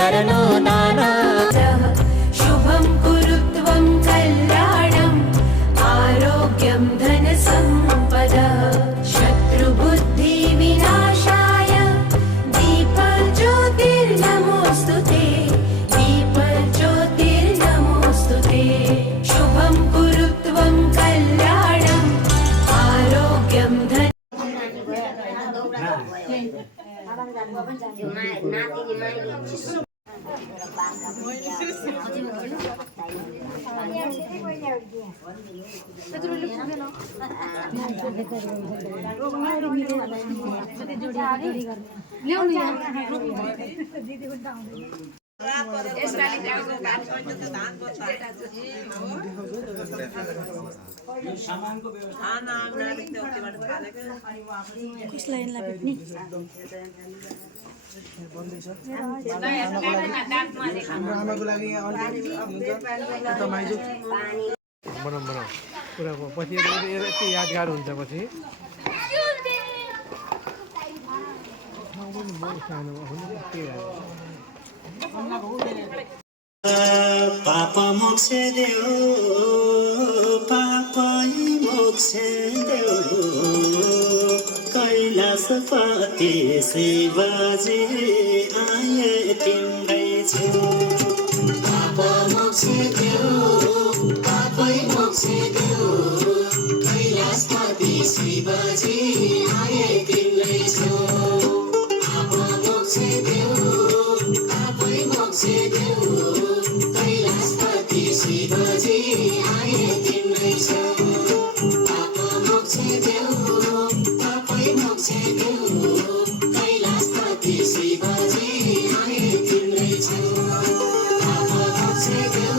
करणो दान शुभं कुरुत्वं कल्याणम् आरोग्यं धनसम्पदः शत्रुबुद्धिविनाशाय दीपज्योतिर्नमोऽस्तुते दीपज्योतिर्नमोऽस्तुते शुभं कुरुत्वं कल्याणम् आरोग्यं धन बनाऊ कुराको पछि यति यादगार हुन्छ पछि पाप मोक्ष देऊ पापै मोक्ष देऊ कैलासपति शिवजी आए तिम्रै छेउ पाप मोक्ष देऊ पापै मोक्ष देऊ कैलासपति शिवजी आए तिम्रै छेउ पाप मोक्ष देऊ पापै मोक्ष देऊ कैलासपति शिवजी आए तिम्रै छेउ पाप मोक्ष देऊ पापै मोक्ष देऊ कैलासपति शिवजी आए तिम्रै छेउ पाप मोक्ष देऊ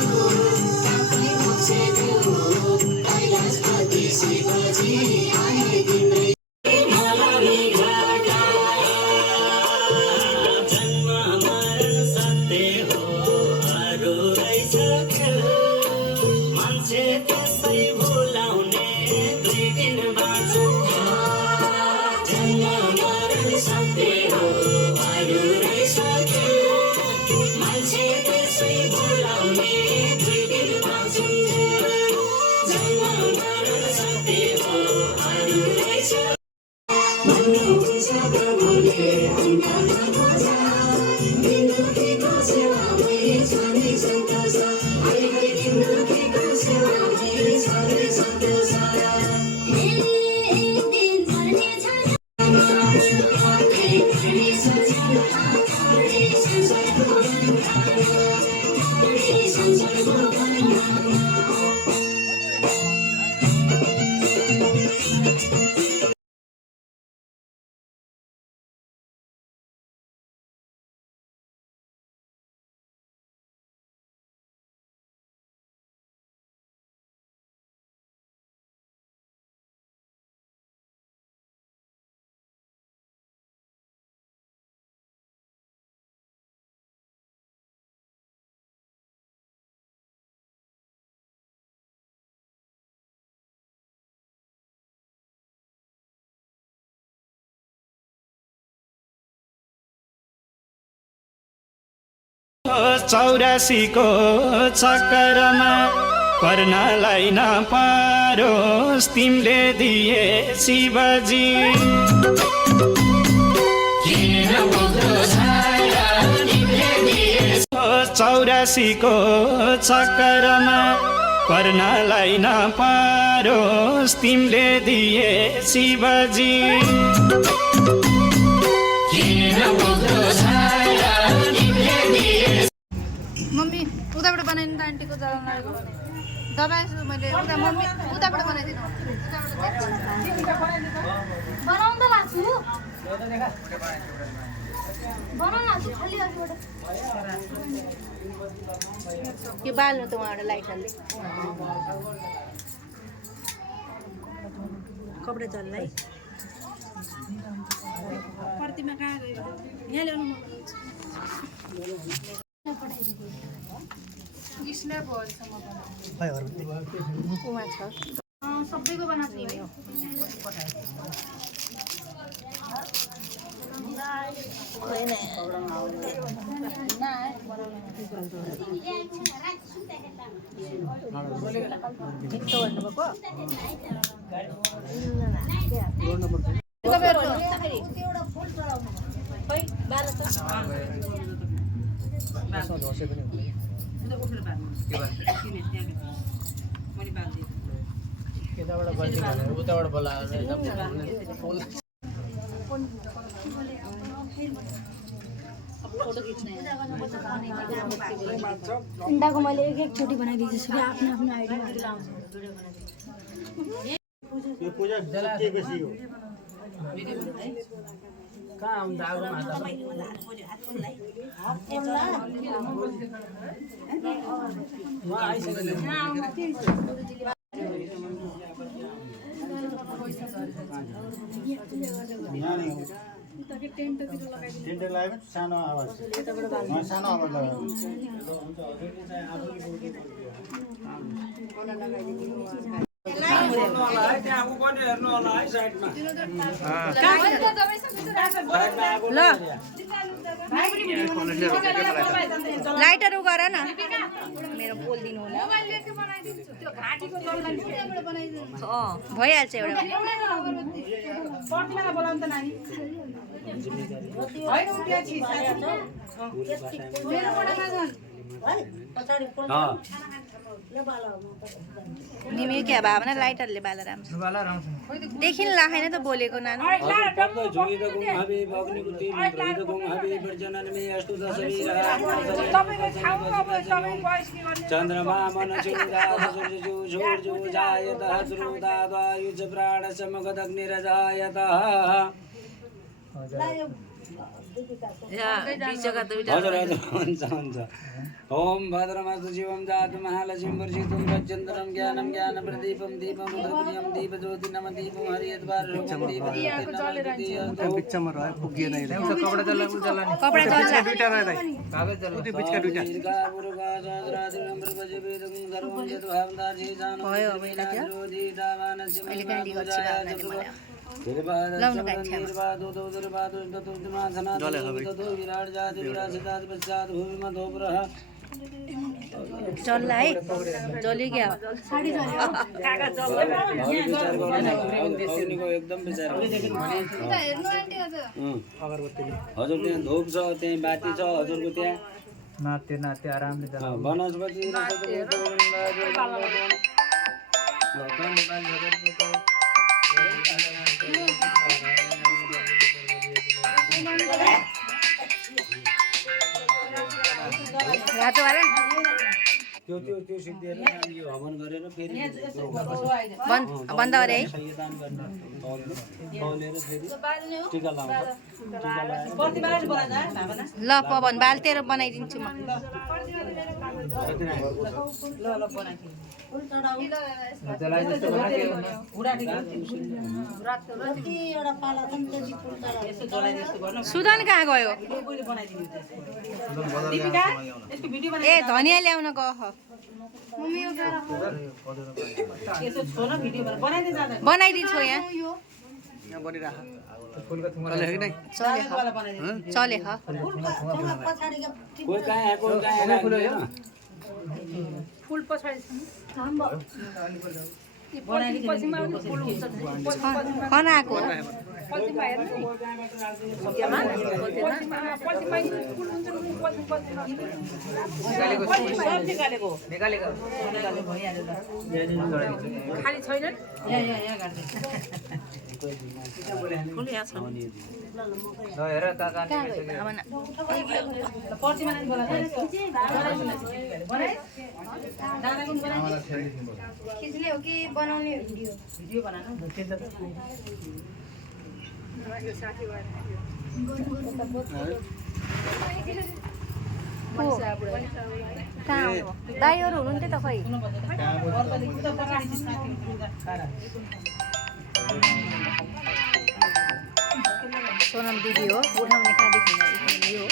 पापै मोक्ष देऊ कैलासपति शिवजी आए तिम्रै चौरासीको चक्करमा पर्नलाई नपारोस् तिमीले दिए शिवजी चौरासीको चक्करमा पर्नलाई नपारोस् तिमीले दिए शिवजी मम्मी उताबाट बनाइदिनु त आन्टीको जलन लागेको दबाई मैले उता मम्मी उताबाट बनाइदिनु बनाउनु त लाग्छु यो बाल्नु त उहाँबाट लाइटरले कपडा जल्लाई प्रतिमा कहाँ गयो यहाँ ल्याउनु सबैको बनाएको अंडाको मैले एक एकचोटि बनाइदिएको छु कि आफ्नो आफ्नो आइडिया टेन्ट लगायो सानो आवाज सानो आवाज लगायो लाइटर उ गर न मेरो बोल्दिनु होला भइहाल्छ एउटा निमे क्या भावना लाइटरले बाला राम्रो देखिन लाखेन त बोलेको नानु चन्द्रमा हजुर हजुर हुन्छ हुन्छ ओम भद्रमस्तु शिवं जातु महालक्ष्मीं वर्षितुं गच्छन्तरं ज्ञानं ज्ञानप्रदीपं दीपं धूपदीपं दीपज्योतिर्नम दीपं हरियद्वाररूपं बिचमा रह्यो पुगेन अहिले कपडा जल्ला दुईटा रह्यो कागज जल्ला उति बिचका दुईटा भयो मैले त्यो अहिले कहाँ दिएको छु लाउनु गाइछ चल्ला है जल्यो क्या एकदम हजुर त्यहाँ धूप छ त्यहाँ बाती छ हजुरको त्यहाँ नाते नाते आरामले वनस्पति रातो वाला त्यो सिद्धिएर यो हवन गरेर फेरि बन्द गरे है टिका लाउँछ ल पवन बालतेर बनाइदिन्छु म सुदन कहाँ गयो ए धनिया ल्याउन गयो बनाइदिन्छु यहाँ चले फुल पछाडि खनाको खाली छैन खिच्ने हो कि बनाउने भिडियो कहाँ हो दाइहरू हुनुहुन्थ्यो त खै सोनम दिदी हो उठाउने कहाँदेखि यो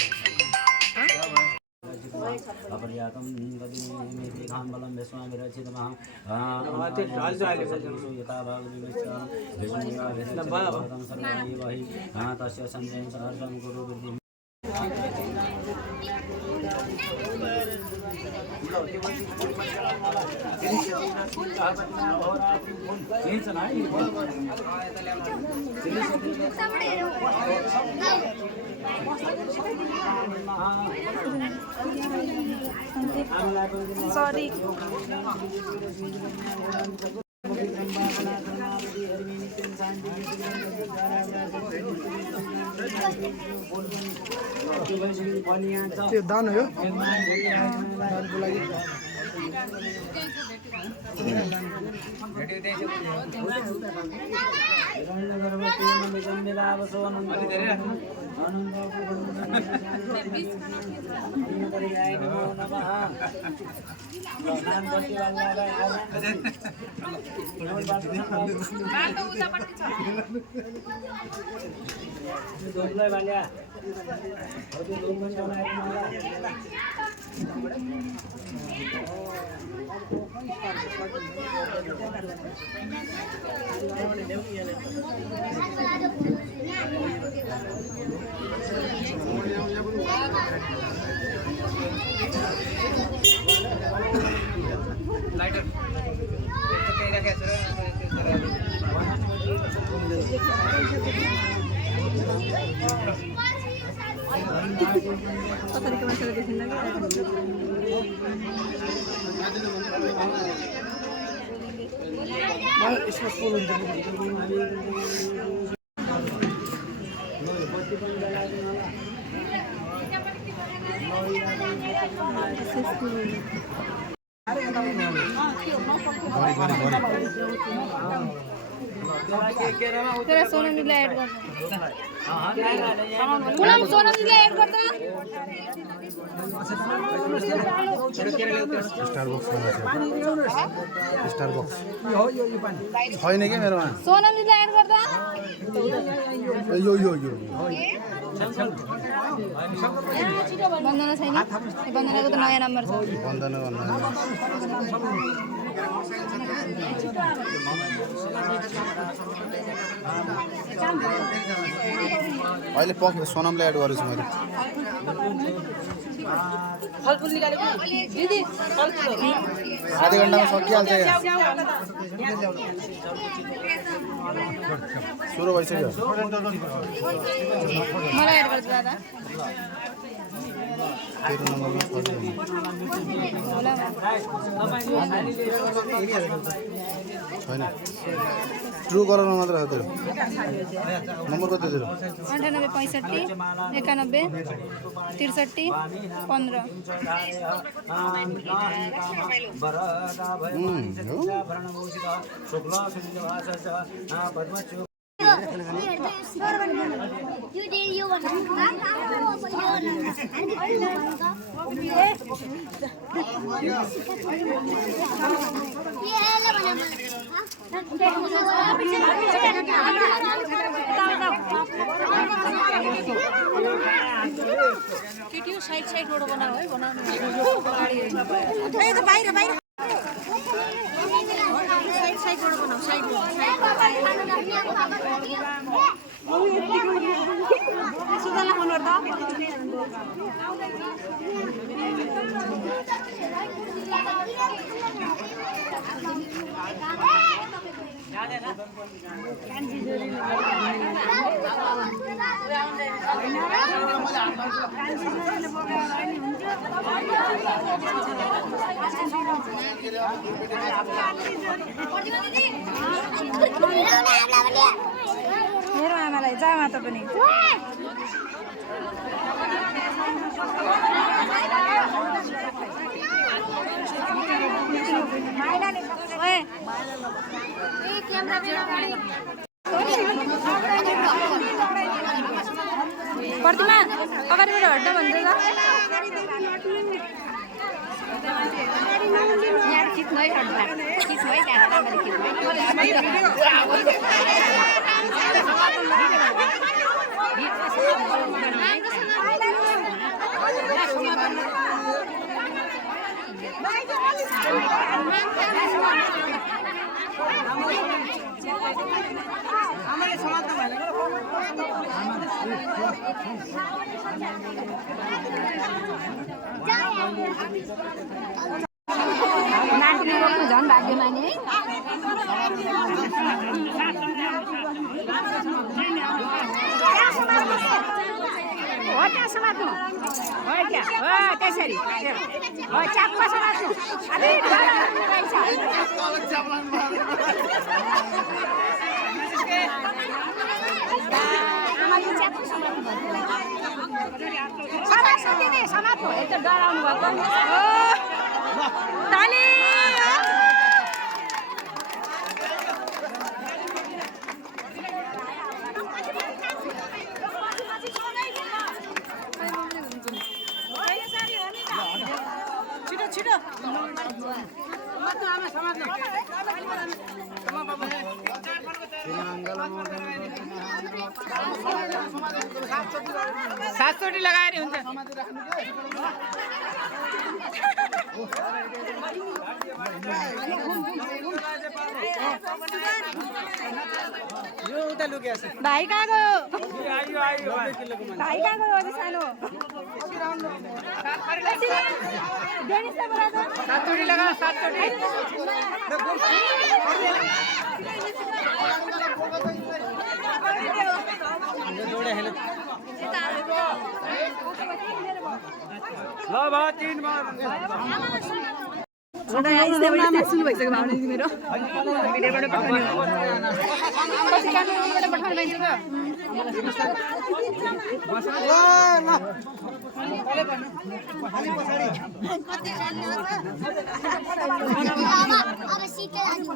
अपरियातं गतिमेघां बलं विश्वामिरचितमः तस्य सञ्जयं सहर्षं कुरु वृद्धिं सरी त्यो दान हो दानको लागि यसमा फुल हुन्छ तेरा सोनमजीलाई एड गर्नु सोनमजीलाई एड गर्दा स्टारबक्स छैन क्या मेरोमा सोनमजीलाई एड गर्दा यो बन्दना छैन बन्दनाको त नयाँ नम्बर छ अहिले पक सोनमले एड गरेछु मैले आधा घन्टामा सकिहाल्छ यहाँ सुरु भइसक्यो मलाई एड गर्छु दादा तेरो नम्बरमा छैन ट्रु गरेर मात्र हो तेरो नम्बर कति तेरो 98 65 91 63 15 केटी साइड साइडबाट बनाऊ है बनाउनु ए त बाहिर बाहिर साइड साइडबाट बनाऊ सुदाला फोन गर्दा मेरो आमालाई जामा त पनि प्रतिमा अगाडिबाट हट्न भन्छ खिच्नु है हट्दा खिच्नु है झन् भाग्यमानी है हो त्यहाँ समात्नु हो क्या हो त्यसरी हो च्याप्प समात्नु अलि आमाले च्याप्प समात्नु सरस्वतीले समात्नु यता डराउनु भएको ताली सातचोटि लगाएर हुन्छ भाइ कहाँ गयो भाइ कहाँ गयो अझै सानो सातचोटि लगाऊ सातचोटि ल भयो 3 बार सुरु भइसक्यो भावना दिदी मेरो भिडियोबाट पठाउने हो कति कानुनबाट पठाउनु पाइन्छ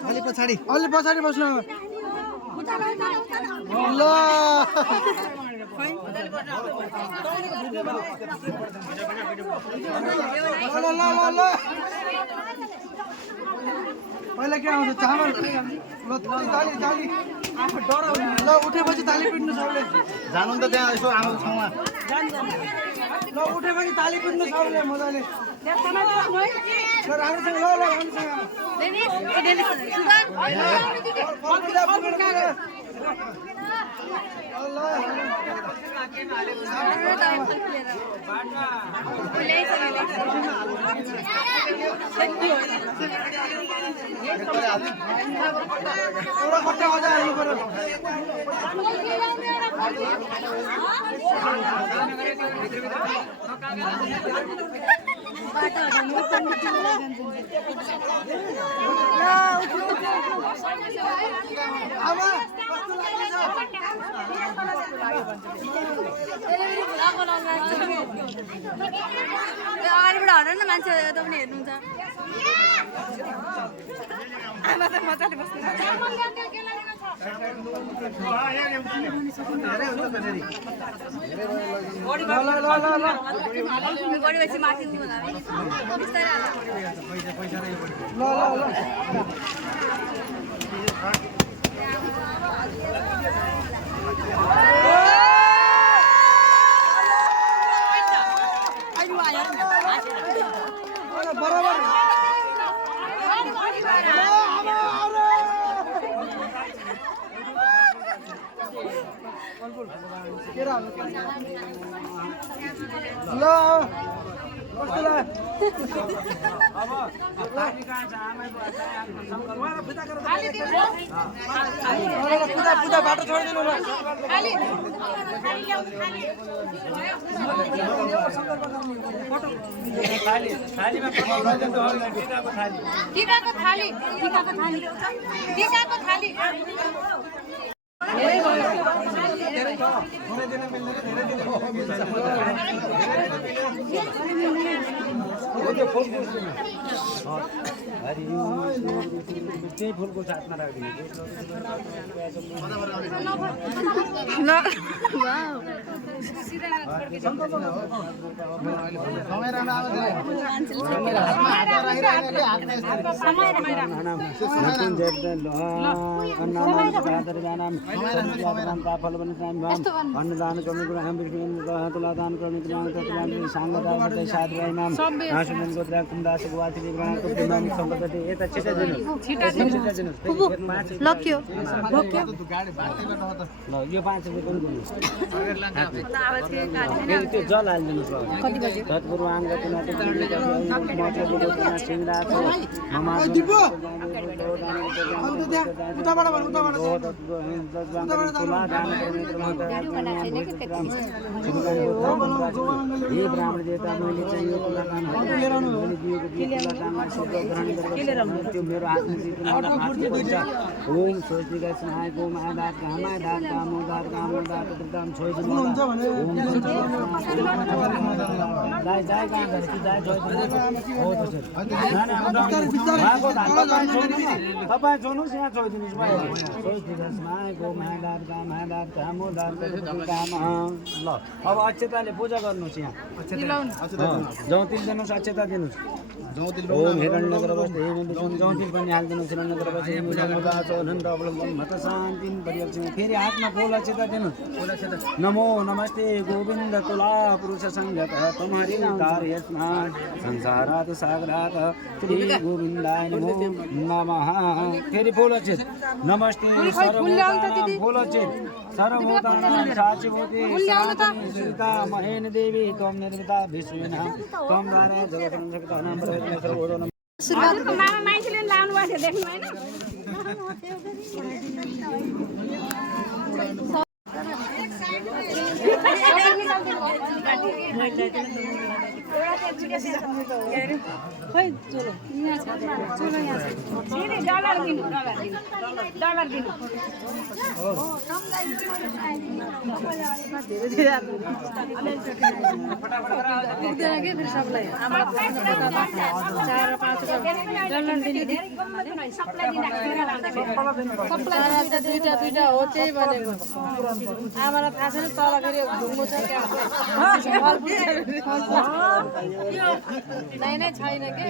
अलि पछाडि बस्नु ल पहिला के आउँछ चामल ल ताली ताली ल उठेपछि ताली पिट्नु सबले जानु त त्यहाँ यसो आमाको ठाउँमा ल उठेपछि ताली पिट्नु सबले मजाले ल राम्रोसँग ल एउटा खट्टा मजा हाल्नु पर्यो अगाडिबाट हराउनु न मान्छे तपाईँ हेर्नुहुन्छ आमा त मजाले बस्नु गढी माथि होला बिस्तारै बराबर ल पूजा बाटो छोडिदिनु ल टिकाको थाली त्यही फुलको साथमा राखिदिनु ल अन्नदान करने को हम तुलादान करने को सांगदान साधुवाई नाम आशुमन गोत्रा कुमदास गुवासी प्राण को नाम संपत्ति ये त छिटा दिनु लक्यो ल यो 5 रुपैयाँ पनि दिनु त्यो जल हाल्दिनु कति बजे तत्पूर्व आङ्ग कुनाते सिंहरा ममा दिपो अन्त त्यहाँ उताबाट भन उताबाट हे ब्राह्मण देवता मैले चाहिँ यो कुलादान मैले दिएको कुलादानमा शब्द ग्रहण गरेर त्यो मेरो आत्मजीवन ओम स्वस्तिका स्नाय ओम आदात कामादात कामोदात कामोदात तृप्ताम छोइदिनु हुन्छ भने दाइ दाइ कहाँ गरे कि दाइ छोइदिनु हो त सर तपाईँ छोड्नुहोस् यहाँ छोइदिनुहोस् भयो स्वस्तिका स्नाय ओम आदात कामादात कामोदात तृप्ताम ल अब अक्षताले पूजा गर्नुहोस् यहाँ जौतिल दिनुहोस् अक्षता दिनुहोस् ओम हिरण्यगर्भस्थ हेम विष्णु जौतिल पनि हालिदिनुहोस् हिरण्यगर्भस्थ हेम अनन्त अवलम्बन मत शान्ति परिरक्षण फेरि हातमा फुल अक्षता दिनुहोस् नमो नमस्ते गोविन्द तुला पुरुष संज्ञक तुम्हारी तार यस्मा संसारात सागरात श्री गोविन्दाय नमो नमः फेरि फुल अक्षत नमस्ते सर्वभूतानां फुल अक्षत सर्वभूतानां साचिभूते सनातनी सीता महेन देवी त्वं निर्मिता विश्वेन त्वं द्वारा जगतं जगतानां प्रयत्न सर्वोदनं मामा मान्छेले लाउनु भएको देख्नु हैन दुईटा हो त्यही भनेको आमालाई थाहा छैन तल फेरि ढुङ्गो छ नै छैन के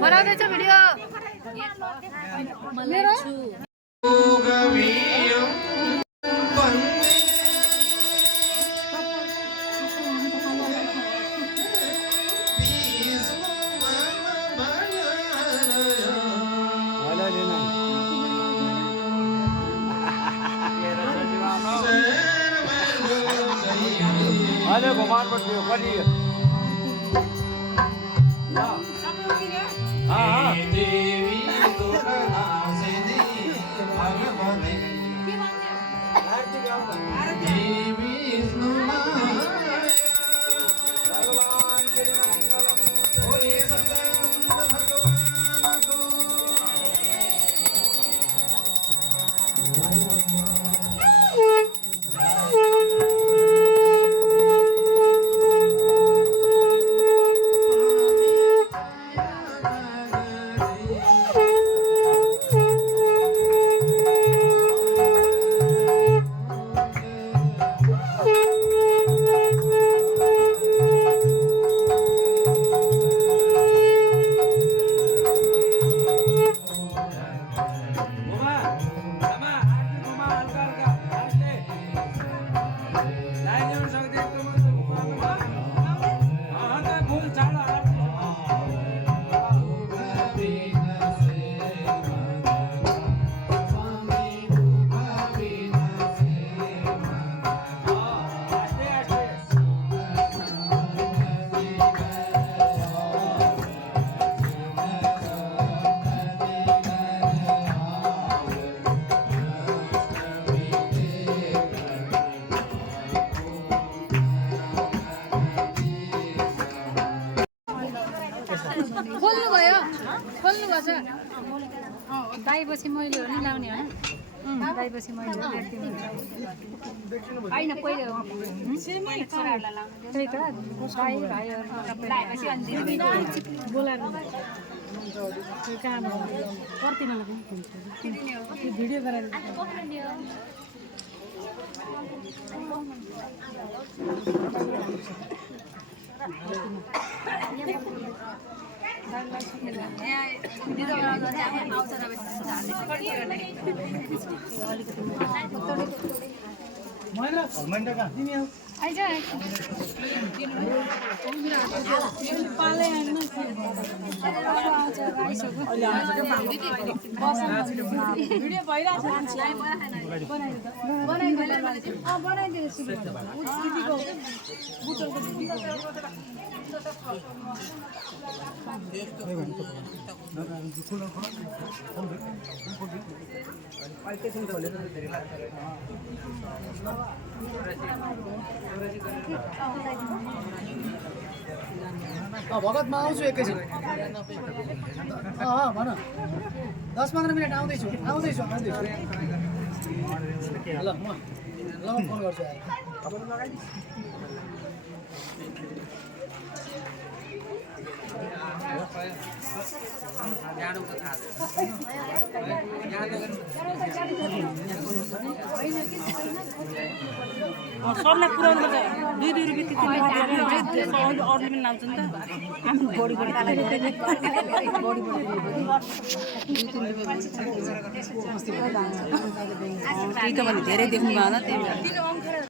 बनाउँदैछ भिडियो अरे भगवान पर दियो कली हाँ देवी दाइपछि मैले हो नि लाउने होइन दाइपछि मैले होइन पहिले त्यही त भाइ भाइहरू बोलाएर काम पर्दैन भिडियो गराएर भगत म आउँछु एकैछिन भन 10-15 मिनट आउँदैछु ल म फोन गर्छु सबलाई पुऱ्याउनु पर्छ 2-2 रुपियाँ अरूले पनि लाउँछ नि त आफ्नो बढी त्यही त मैले धेरै देख्नु भएन त्यही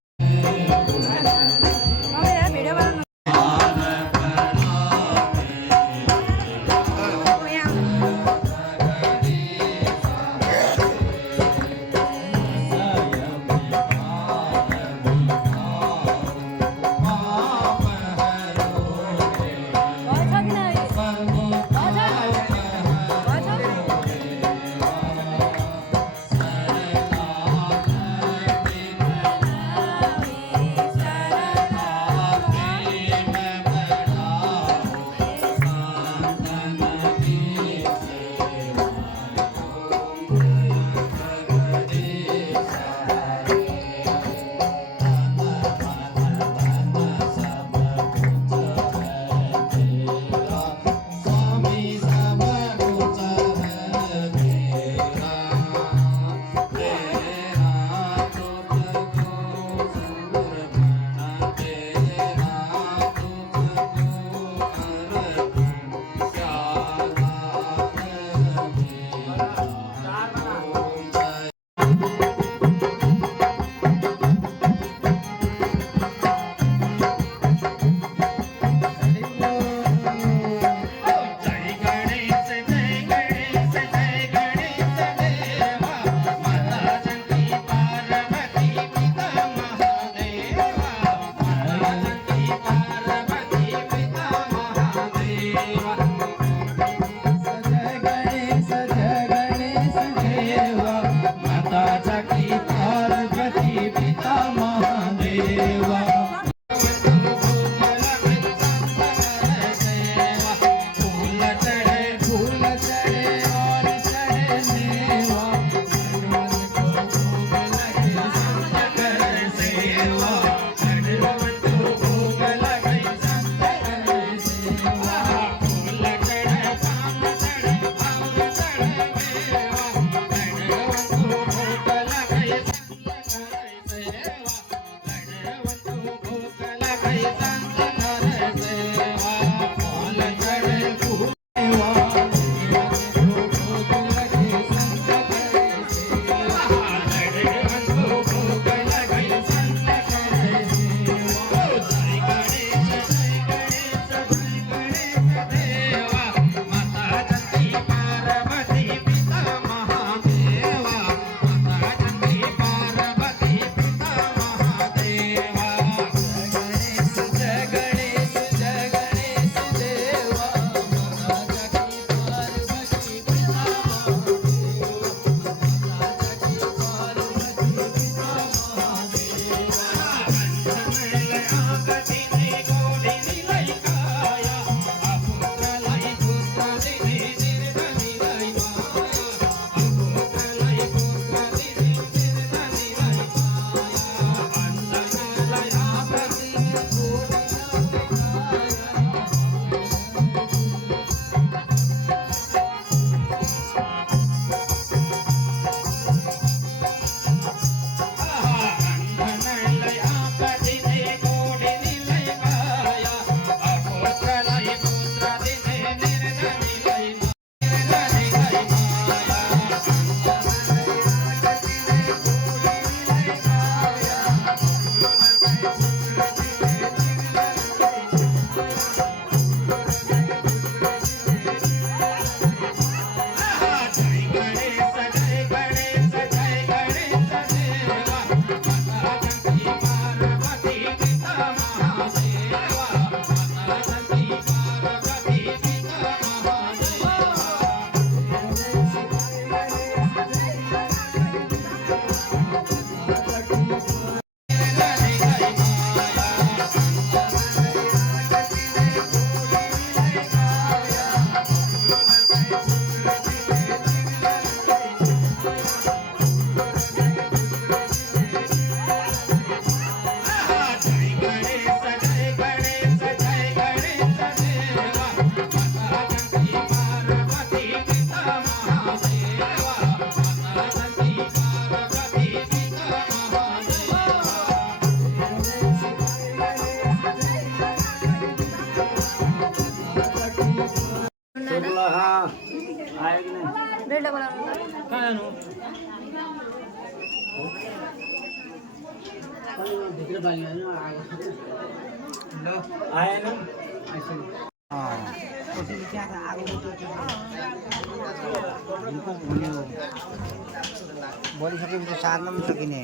सानो भित्र बाली आएन बढिसकेपछि सार्न पनि सकिने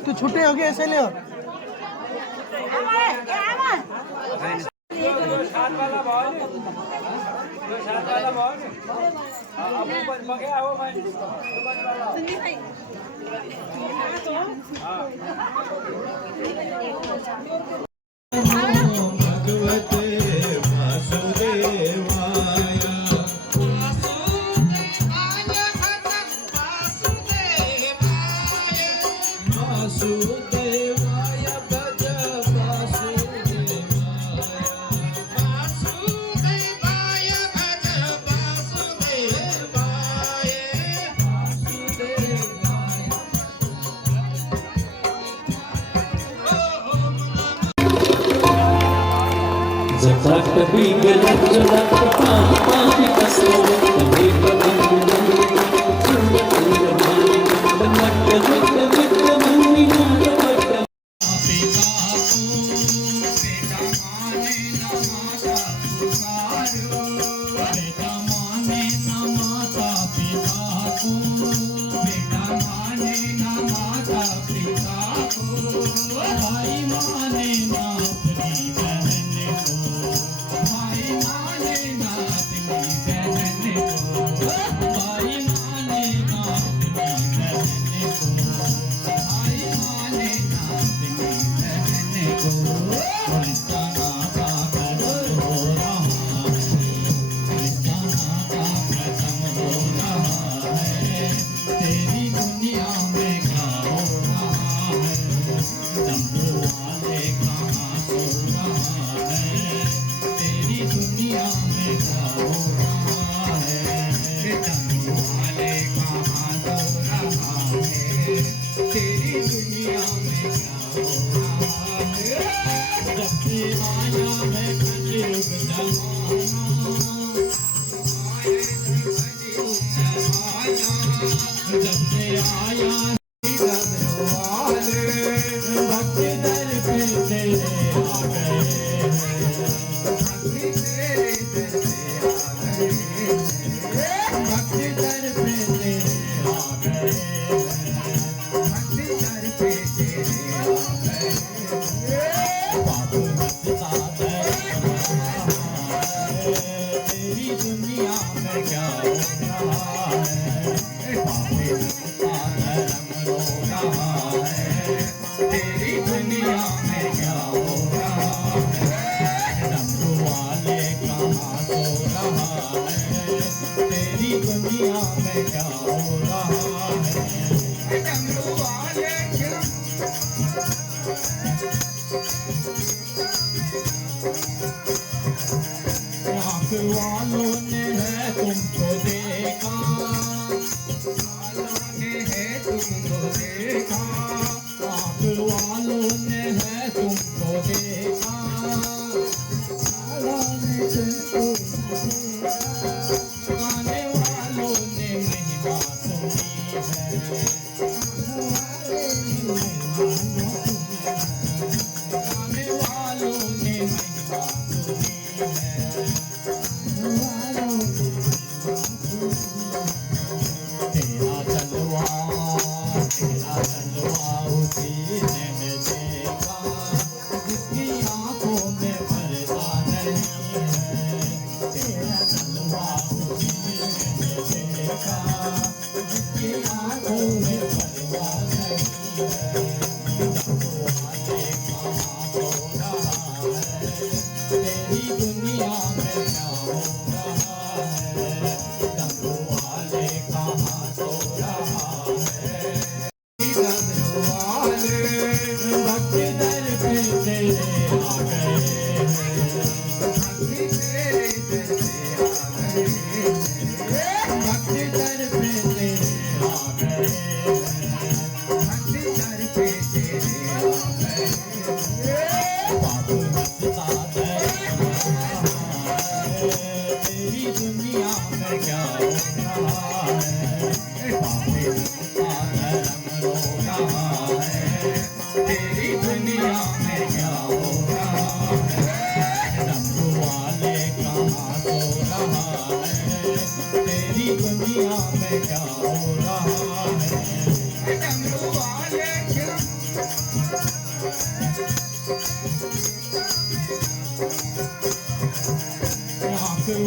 तू छुट्टे हो गया इसलिए हो है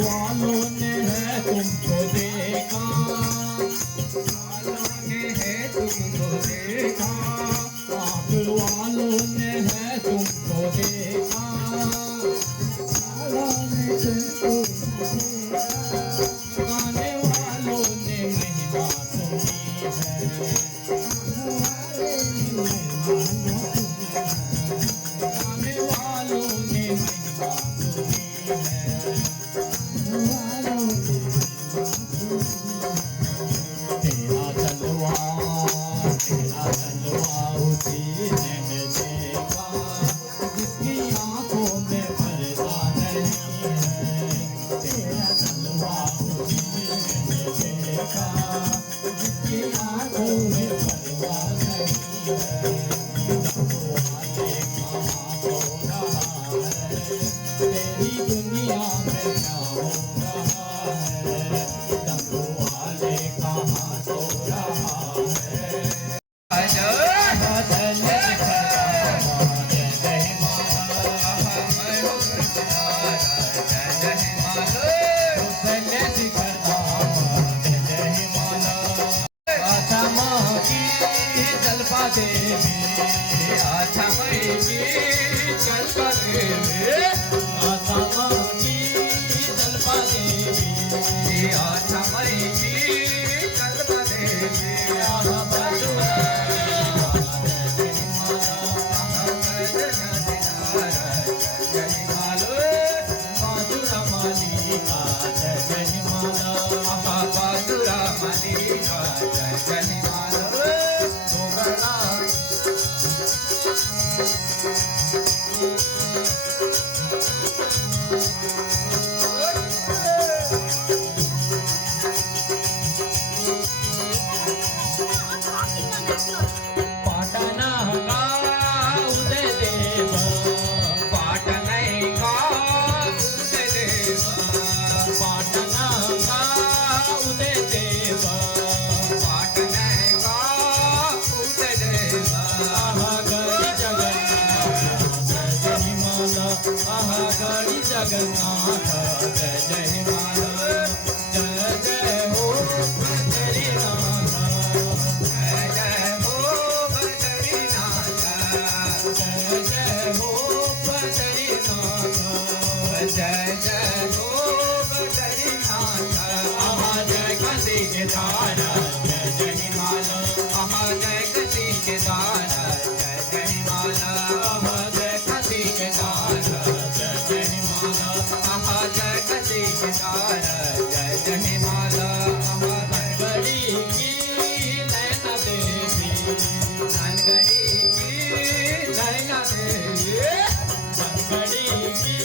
वालों ने है तुमको देखा, वालों ने है तुमको देखा, आप वालों ने है तुमको देखा, वालों ने तुमको देखा, गाने वालों ने महिमा सुनी है, गाने वालों ने महिमा सुनी है, तेरा जलवा उसी ने देखा, जिसकी आंखों में पर्दा नहीं है, तेरा जलवा उसी ने देखा, जिसकी आंखों में पर्दा नहीं है, वाले कहाँ हो रहा है, तेरी दुनिया में क्या हो रहा है, डमरू वाले कहाँ हो रहा है। जलपा देवी आशा मई की जलपा देवी आशा मई की जलपा देवी आशा मई की जलपा देवी आहा बजुआ जय मालो माधुरा मालिका जय माला आहा माधुरा मालिका जय मालो दोगला पाटना का उदय देव पाटना का उदय देव पाटना का उदय देव पाटना का उदय देव आहा गड़ी जगन्नाथ जय हिमाला आहा गड़ी जगन्नाथ जय जय हिमाला जय जय हो बद्रीनाथ जय जय हो बद्रीनाथ जय जय हो बद्रीनाथ जय जय हो बद्रीनाथ आहा जय काशी के द्वारा जय जय हिमाला आहा जय काशी के द्वारा जय जय हिमाला आहा जय काशी के द्वारा जय जय हिमाला आहा जय काशी के द्वारा जय जय हिमाला आहा धनगढ़ी की नैना देवी धनगढ़ी की नैना देवी धनगढ़ी की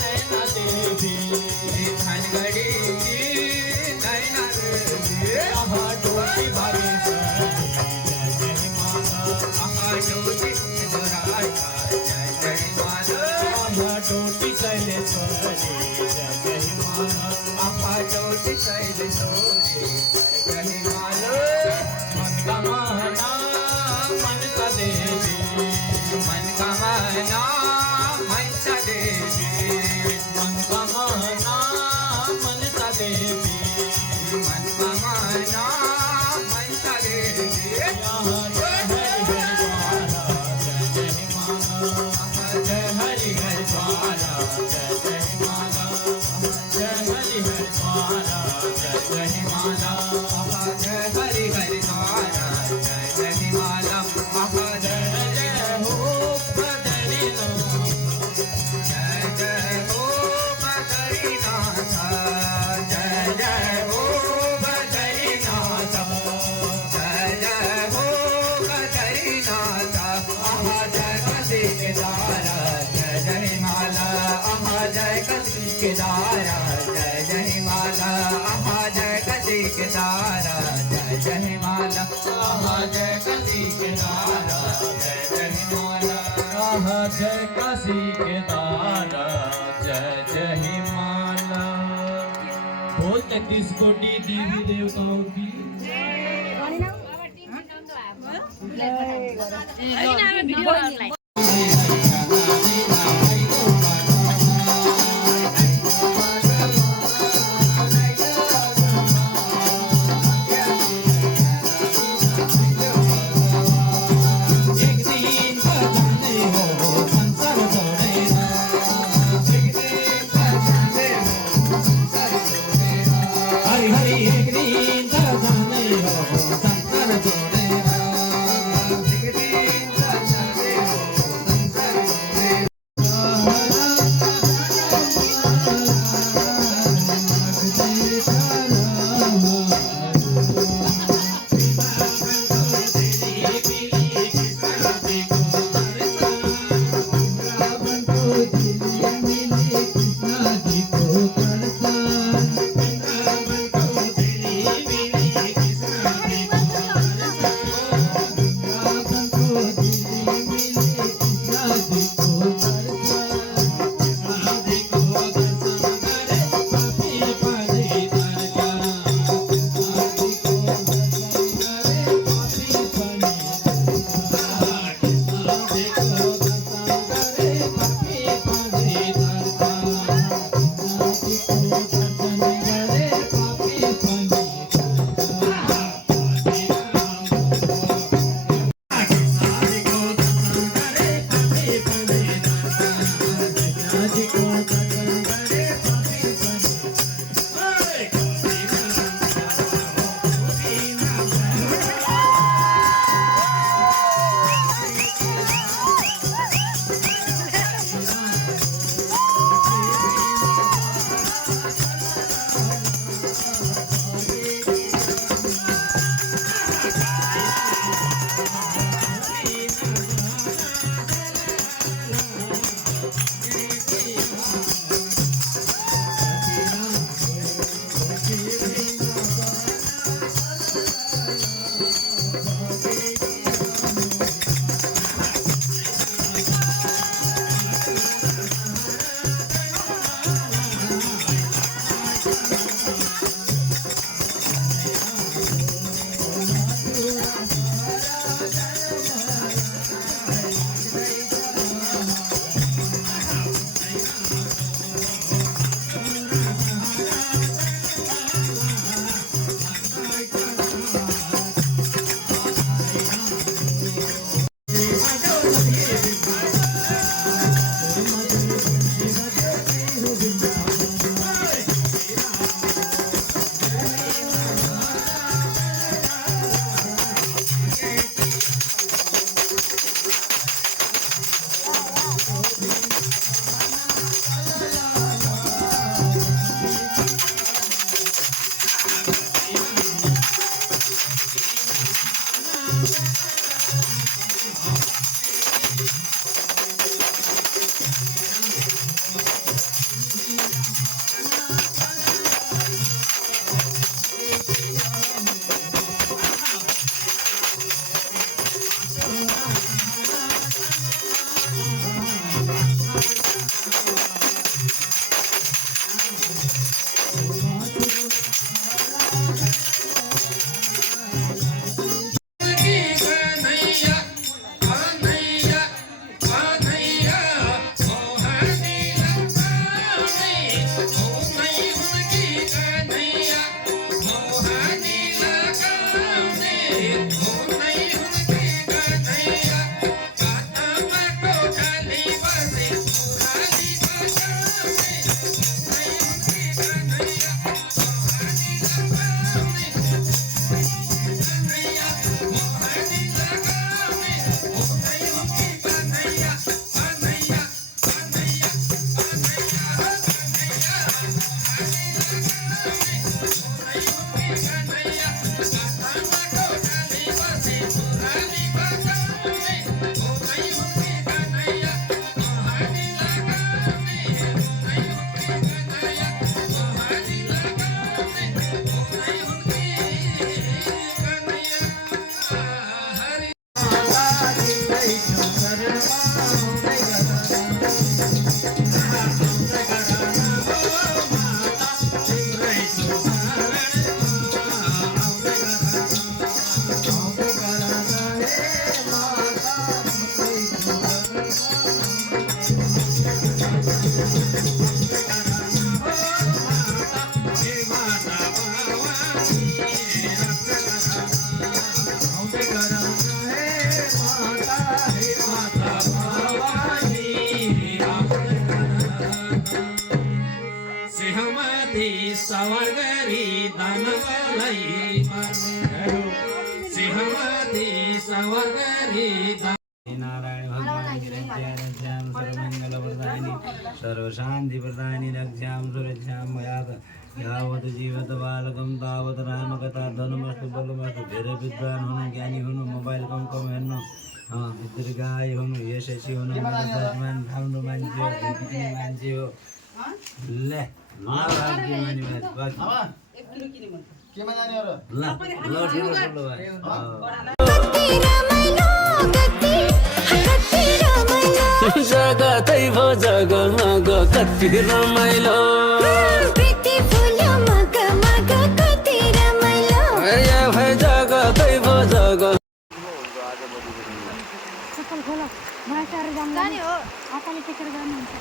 नैना देवी धनगढ़ी की नैना देवी आहा डोली बागेश्वरी जय जय हिमाला आहा डोली दोराया जय जय हिमाला आहा डोली कैलेश्वरी जय जय हिमाला आहा डोली कैलेश्वरी जय जय हिमाला मन का माना मन का देवी मन का माना मन का देवी मन का माना मन का देवी मन का माना मन का देवी यहाँ जय हरि हरि द्वारा जय जय हिमाला जय हरि हरि द्वारा जय जय हिमाला जय हरि हरि द्वारा जय जय हिमाला जय जय हो बद्रीनाथ जय जय हो बद्रीनाथ जय जय हो बद्रीनाथ जय जय हो बद्रीनाथ आहा जय काशी के द्वारा जय जय हिमाला आहा जय काशी के द्वारा जय जय हिमाला आहा जय काशी के द्वारा जय जय हिमाला आहा जय काशी के द्वारा जय जय हिमाला आहा जय काशी के द्वारा जय जय हिमाला बोल 33 कोटि देवी देवताओं की सवर्गरी दानवलाई सिंहमाथि सवर्गरी नारायण भगवान की रज्याम सर्वमंगल प्रदायिनी सर्वशांति प्रदायिनी रज्याम सुरज्याम यावत जीवत बालकम तावत राम कथा धनमस्तु बलमस्तु धेरै विद्वान हुनु ज्ञानी हुनु मोबाइल कम हेर्नु दीर्घायु हुनु यशस्वी हुनु बुद्धिमान राम्रो मान्छे हो हिँड्ने मान्छे हो ले ल केमा जाने हो र ल ठुलो ठुलो भाइ जगतै भो जगमग कति रमाइलो जगतै भो जग जाने हो आपाले टेकेर जानुहुन्छ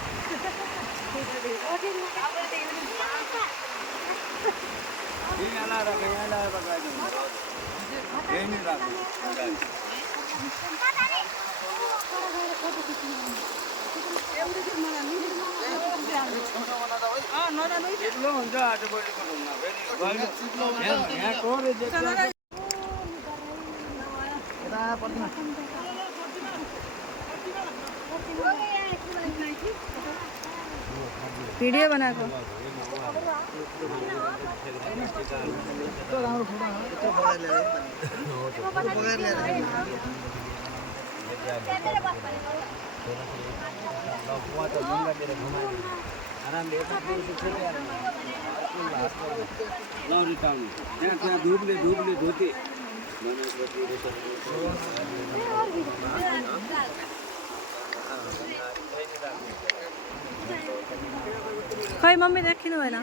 भिडियो बनाएको धूपले धोते खै मम्मी देखिनु भएन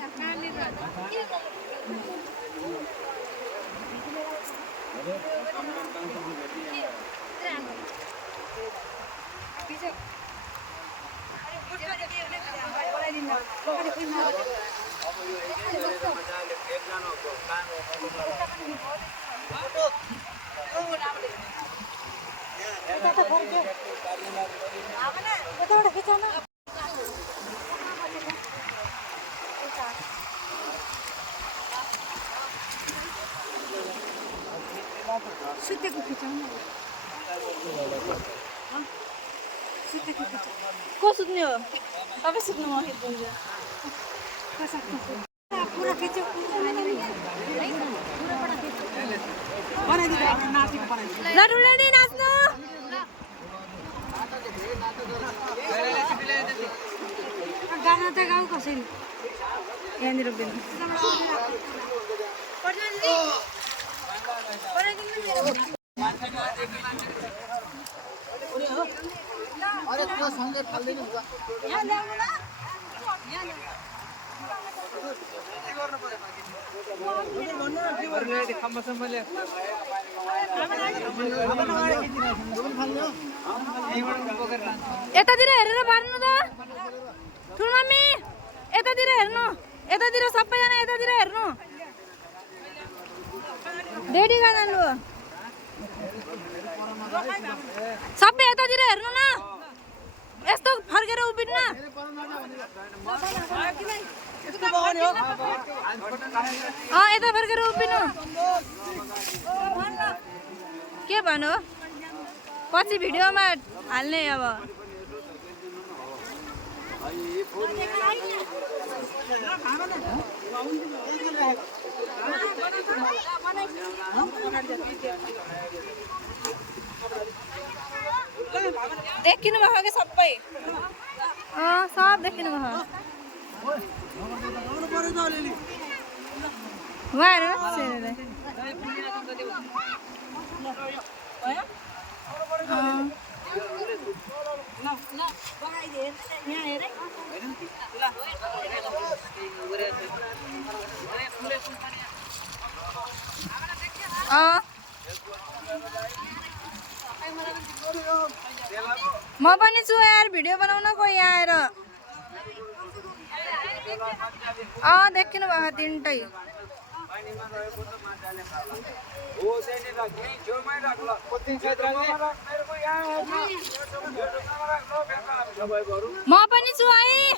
सुतेको खिचाउनु को सुत्ने हो तपाईँ सुत्नु म खिच्छु लडुलडी नाच्नु गाना त गाउँ कसैले यहाँनिर बेला अरे त्यो सँगै फाल्दैन बुवा यहाँ ल्याउनु ल यतातिर हेरेर पार्नु त ठुलो मम्मी यतातिर हेर्नु यतातिर सबैजना यतातिर हेर्नु रेडी गर्नु सबै यतातिर हेर्नु न यस्तो फर्केर उभिन्न यता फर्केर उभिनु के भन्नु पछि भिडियोमा हाल्ने अब देखिनु भएको के सबै सब देखिनु भएको म पनि छु यार भिडियो बनाउन कोही आएर देखिनु भएको तिनटै म पनि छु है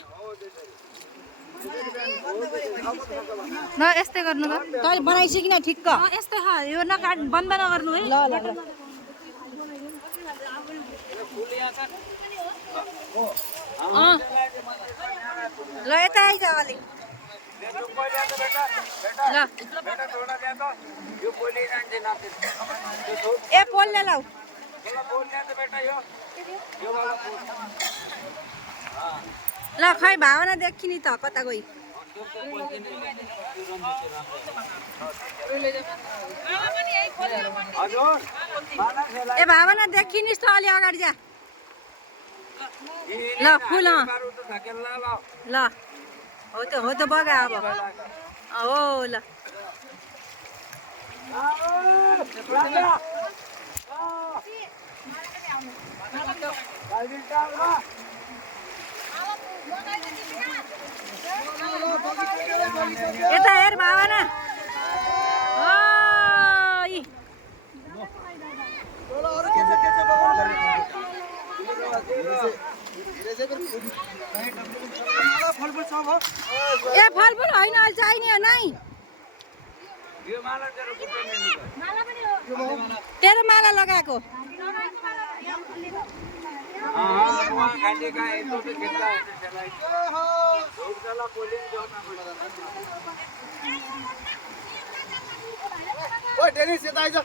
न यस्तै गर्नु त तैँले बनाइसकिन ठिक्क यस्तै यो नकाट बन्द नगर्नु है ल यता आइज अलिक ए पोलले लाऊ ल खै भावना देखि नि त कता गई ए भावना देखिनिस् त अलि अगाडि जा ल फुल ल हो त बगा अब हो ल यता हेर भावना ओइ ए फलफुल होइन अहिले चाहिने नै तेरो माला लगाएको ओइ टेनिस यता आइज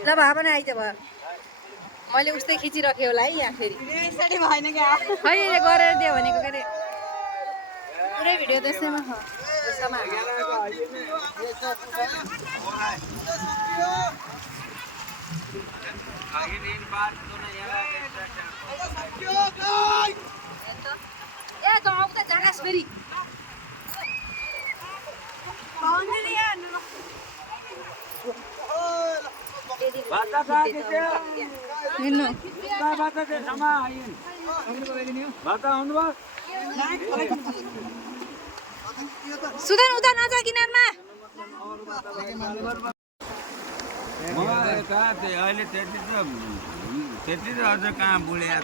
ल भावना आइज भयो मैले उस्तै खिचिराखेँ होला है यहाँ फेरि अहिले गरेर दियो भनेको के अरे पुरै भिडियो त्यसैमा ए त आउँछ झागास फेरि सुधन उता नजा किनारमा अहिले त्यति त अझ कहाँ बुढ्या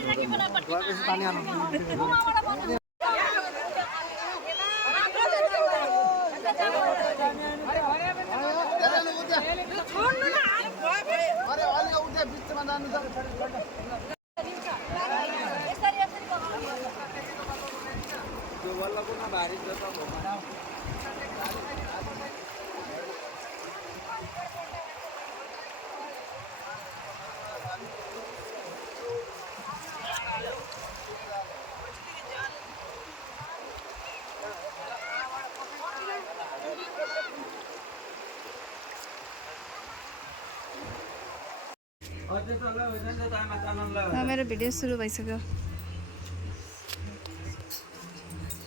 मेरो भिडियो सुरु भइसक्यो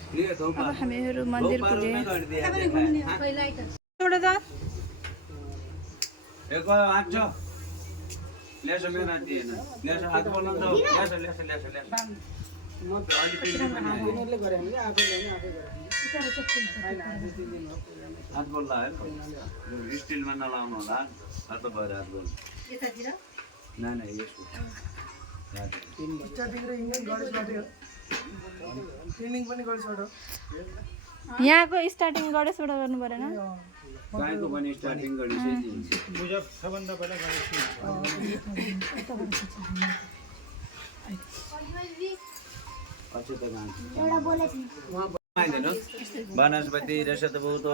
अब हामीहरू मन्दिर पुगे हात बोल्ला है स्टिलमा नलाउनु होला हात भएर हात बोल्नु नहीं यसो यहाँको स्टार्टिङ गणेशबाट गर्नु परेन गाईको पनि स्टार्टिङ गर्ने सबभन्दा पहिला वनस्पति रसतभूतो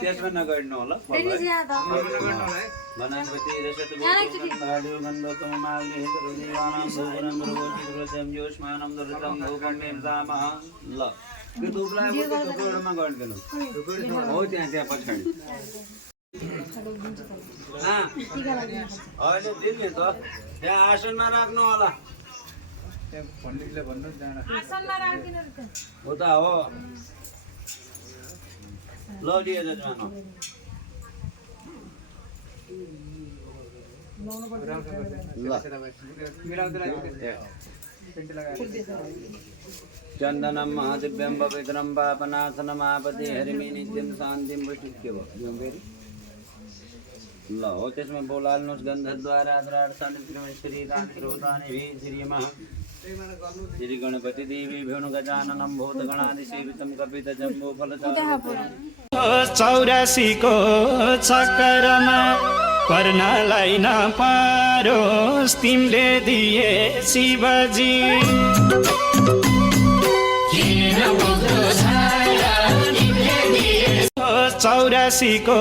त्यसमा नगर्नु होला वनस्पति रसतभूतो ल त्यो धुपलाई थुप्रोमा गरिदिनु हो त्यहाँ पछाडि अहिले दिने त त्यहाँ आसनमा राख्नु होला पण्डितले भन्नु हो त हो ल लिएर जानु चन्दनम महादिव्यम पवित्रम पापनाशनमापति हरिमी नित्यम शान्तिम वैष्णव्य ल हो त्यसमा बोलाल्नुहोस् गन्धद्वारा श्री श्री गणपति देवी भेणु गजाननम भूत गणाधिसेवितम कपित जम्बो फल 84 को चक्करमा पर्नलाई नपारोस् तिमीले दिए शिवजी चौरासीको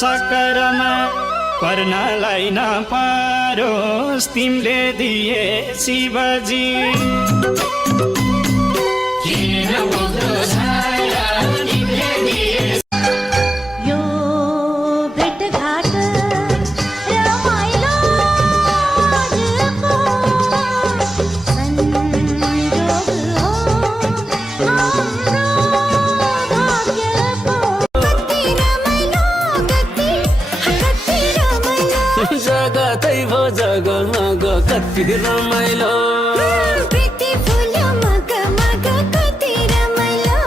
चक्करमा पर्नलाई नपारोस् तिमीले दिए शिवजी यो भेटघाट रमाइलो आजको संयोग हो हाम्रो भाग्यको कति रमाइलो कति रमाइलो जगतै भो जगमग कति रमाइलो प्रीति फुल्यो मग मग कति रमाइलो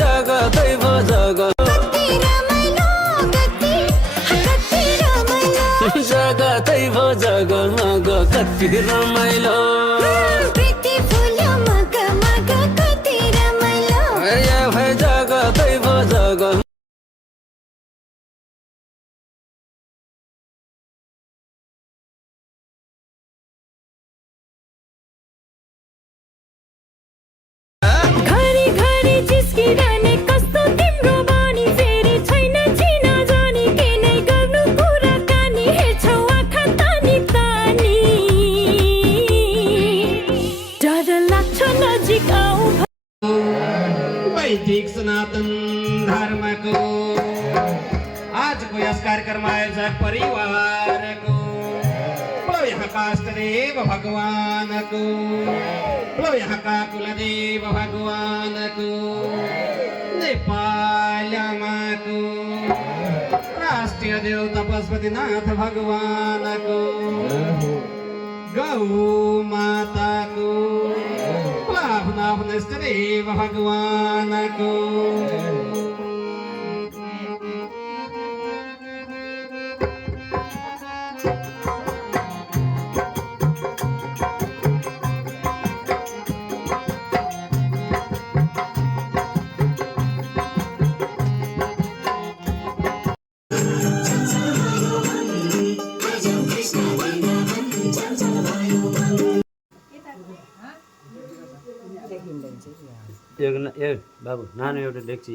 जगतै भो जग कति रमाइलो कति रमाइलो जगतै भो जगमग कति रमाइलो प्रीति फुल्यो मग मग कति रमाइलो जगतै भो जग घरी घरी जिस्किरहने कस्तो तिम्रो बानी फेरि छैन चिना जानी के नै गर्नु कुराकानी हेर्छौ आँखा तानी तानी डर लाग्छ नजिक आऊ वैदिक सनातन धर्मको आजको यस कार्यक्रम आयोजक परिवारको बोलो यहाँका इष्टदेव भगवानको बोलो यहाँका कुलदेव भगवानको नेपाल आमाको राष्ट्रिय देवता पशुपतिनाथ भगवानको गौ माताको आफ्नो आफ्नो इष्टदेव भगवानको बाबु नानो एउटा डेक्ची